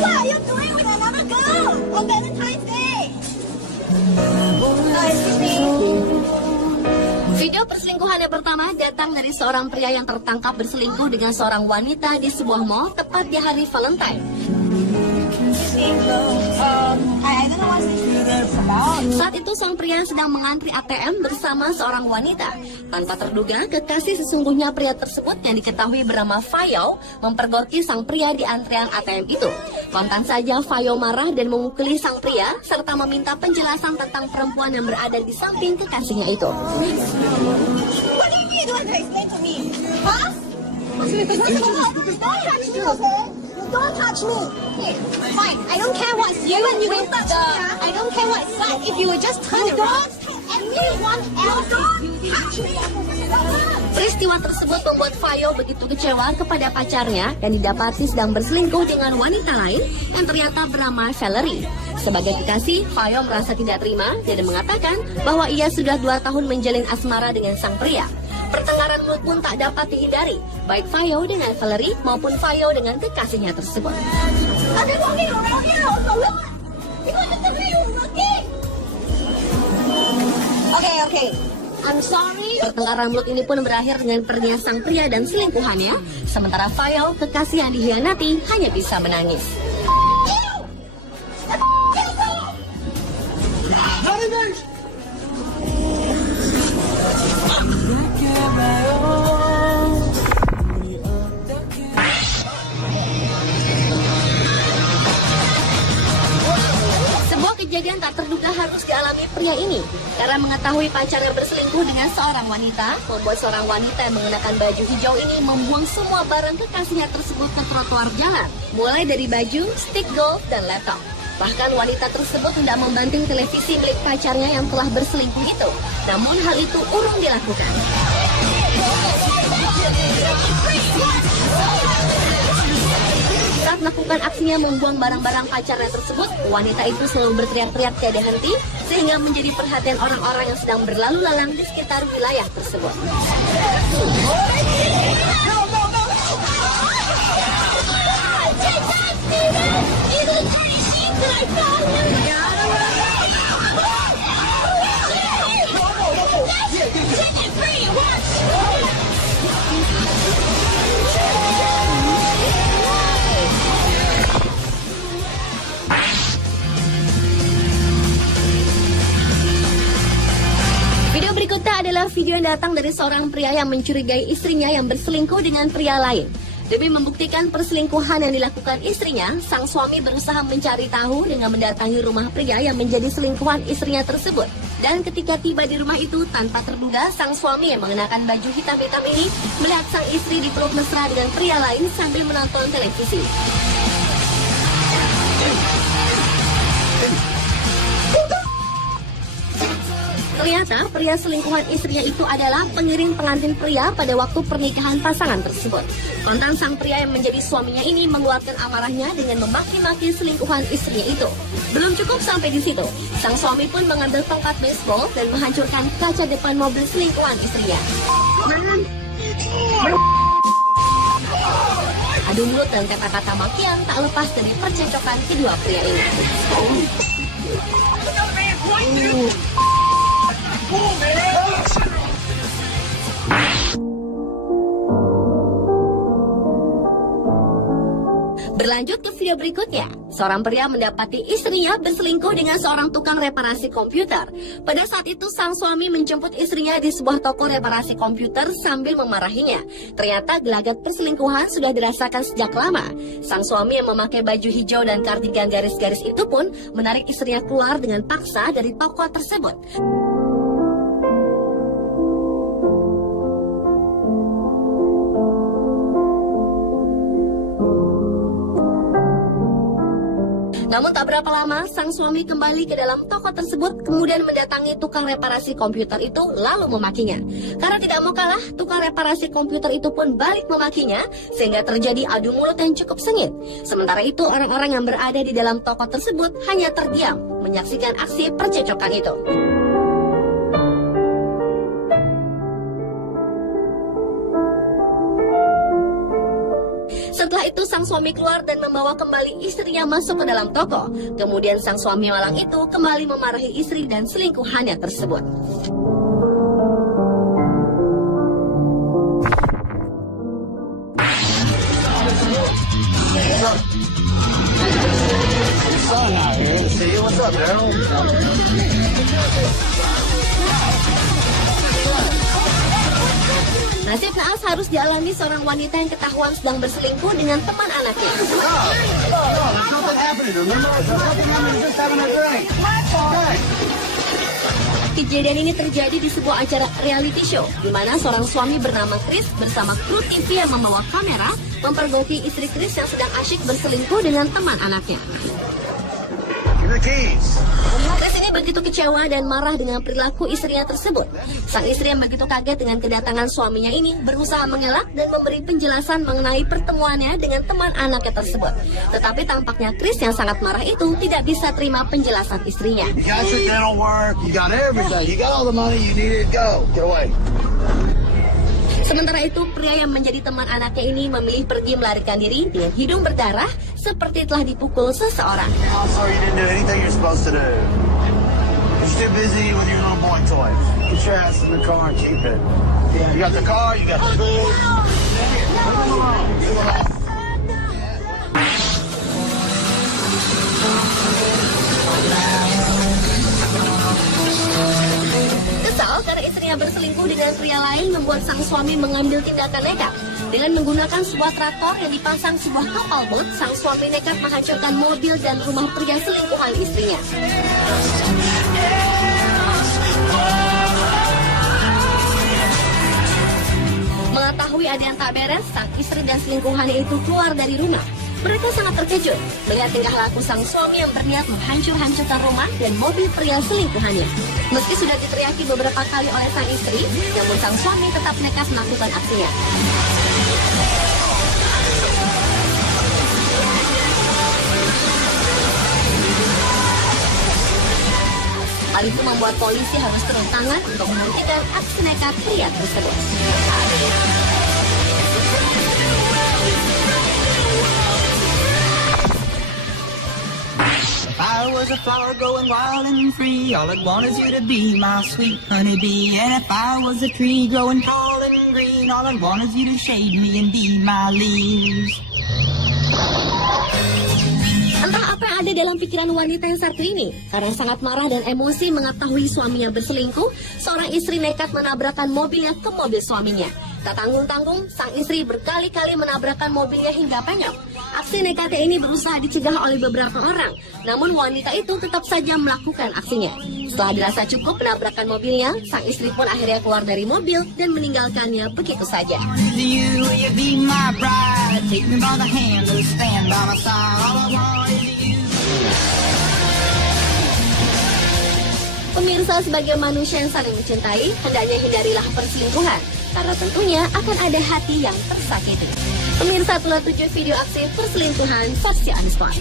What are you doing with another girl on Valentine's Day? Excuse me. Video perselingkuhan yang pertama datang dari seorang pria yang tertangkap berselingkuh dengan seorang wanita di sebuah mall tepat di hari Valentine. I don't know what this about. Saat itu sang pria sedang mengantri ATM bersama seorang wanita. Tanpa terduga, kekasih sesungguhnya pria tersebut yang diketahui bernama Fayo mempergoki sang pria di antrian ATM itu. Kontan saja Fayo marah dan memukuli sang pria serta meminta penjelasan tentang perempuan yang berada di samping kekasihnya itu. What do you mean you don't have to explain to me? Huh? Don't touch me, okay? Don't touch me. Okay, fine. I don't care what's you and you don't touch me. I don't care what's like. If you would just turn around, anyone else, don't touch me. Peristiwa tersebut membuat Fayo begitu kecewa kepada pacarnya dan didapati sedang berselingkuh dengan wanita lain yang ternyata bernama Valerie. Sebagai kekasih, Fayo merasa tidak terima dan mengatakan bahwa ia sudah 2 tahun menjalin asmara dengan sang pria. Pertengkaran mulut pun tak dapat dihindari, baik Fayo dengan Valerie maupun Fayo dengan kekasihnya tersebut. I've been walking around here all so long. Because it's the way you're working. Okay. I'm sorry. Pertengkaran mulut ini pun berakhir dengan perginya sang pria dan selingkuhannya, sementara Fayo, kekasih yang dikhianati, hanya bisa menangis. Kejadian tak terduga harus dialami pria ini karena mengetahui pacarnya berselingkuh dengan seorang wanita, membuat seorang wanita yang mengenakan baju hijau ini membuang semua barang kekasihnya tersebut ke trotoar jalan, mulai dari baju, stick golf, dan laptop. Bahkan wanita tersebut tidak membanting televisi milik pacarnya yang telah berselingkuh itu, namun hal itu urung dilakukan. Saat melakukan aksinya membuang barang-barang pacarnya tersebut, wanita itu selalu berteriak-teriak tiada henti sehingga menjadi perhatian orang-orang yang sedang berlalu lalang di sekitar wilayah tersebut. Video berikutnya adalah video yang datang dari seorang pria yang mencurigai istrinya yang berselingkuh dengan pria lain. Demi membuktikan perselingkuhan yang dilakukan istrinya, sang suami berusaha mencari tahu dengan mendatangi rumah pria yang menjadi selingkuhan istrinya tersebut. Dan ketika tiba di rumah itu, tanpa terduga, sang suami yang mengenakan baju hitam-hitam ini melihat sang istri dipeluk mesra dengan pria lain sambil menonton televisi. Ternyata pria selingkuhan istrinya itu adalah pengiring pengantin pria pada waktu pernikahan pasangan tersebut. Kontan sang pria yang menjadi suaminya ini mengeluarkan amarahnya dengan memaki-maki selingkuhan istrinya itu. Belum cukup sampai di situ, sang suami pun mengambil tongkat baseball dan menghancurkan kaca depan mobil selingkuhan istrinya. Adu mulut dan kata-kata makian tak lepas dari percecokan kedua pria ini. Berlanjut ke video berikutnya, seorang pria mendapati istrinya berselingkuh dengan seorang tukang reparasi komputer. Pada saat itu sang suami menjemput istrinya di sebuah toko reparasi komputer sambil memarahinya. Ternyata gelagat perselingkuhan sudah dirasakan sejak lama. Sang suami yang memakai baju hijau dan kardigan garis-garis itu pun menarik istrinya keluar dengan paksa dari toko tersebut. Namun tak berapa lama, sang suami kembali ke dalam toko tersebut, kemudian mendatangi tukang reparasi komputer itu lalu memakinya. Karena tidak mau kalah, tukang reparasi komputer itu pun balik memakinya, sehingga terjadi adu mulut yang cukup sengit. Sementara itu, orang-orang yang berada di dalam toko tersebut hanya terdiam, menyaksikan aksi percecokan itu. Setelah itu sang suami keluar dan membawa kembali istrinya masuk ke dalam toko. Kemudian sang suami malang itu kembali memarahi istri dan selingkuhannya tersebut. Nasib naas harus dialami seorang wanita yang ketahuan sedang berselingkuh dengan teman anaknya. Kejadian ini terjadi di sebuah acara reality show, di mana seorang suami bernama Chris bersama kru TV yang membawa kamera mempergoki istri Chris yang sedang asyik berselingkuh dengan teman anaknya. Chris ini begitu kecewa dan marah dengan perilaku istrinya tersebut. Sang istri yang begitu kaget dengan kedatangan suaminya ini berusaha mengelak dan memberi penjelasan mengenai pertemuannya dengan teman anaknya tersebut. Tetapi tampaknya Chris yang sangat marah itu tidak bisa terima penjelasan istrinya. Sementara itu, pria yang menjadi teman anaknya ini memilih pergi melarikan diri dengan hidung berdarah seperti telah dipukul seseorang. Kesal karena istrinya berselingkuh dengan pria lain membuat sang suami mengambil tindakan nekat. Dengan menggunakan sebuah traktor yang dipasang sebuah kapal bot, sang suami nekat menghancurkan mobil dan rumah pria selingkuhan istrinya. Mengetahui ada yang tak beres, sang istri dan selingkuhannya itu keluar dari rumah. Mereka sangat terkejut melihat tingkah laku sang suami yang berniat menghancur-hancurkan rumah dan mobil pria selingkuhannya. Meski sudah diteriaki beberapa kali oleh sang istri, namun sang suami tetap nekat melakukan aksinya. Hal itu membuat polisi harus turun tangan untuk menghentikan aksi nekat pria tersebut. I was a flower growing wild and free. All I'd want is you to be my sweet honeybee. And if I was a tree growing tall and green, all I'd want is you to shade me and be my leaves. Entah apa yang ada dalam pikiran wanita yang satu ini. Karena sangat marah dan emosi mengetahui suaminya berselingkuh, seorang istri nekat menabrakkan mobilnya ke mobil suaminya. Tak tanggung-tanggung, sang istri berkali-kali menabrakkan mobilnya hingga penyok. Aksi nekatnya ini berusaha dicegah oleh beberapa orang, namun wanita itu tetap saja melakukan aksinya. Setelah dirasa cukup menabrakan mobilnya, sang istri pun akhirnya keluar dari mobil dan meninggalkannya begitu saja. You, will you be my bride? Take me by the hand and stand by my side. All I want is you. Pemirsa, sebagai manusia yang saling mencintai, hendaknya hindarilah perselingkuhan, karena tentunya akan ada hati yang tersakiti. Pemirsa, telah 7 video aksi perselingkuhan versi Unspot.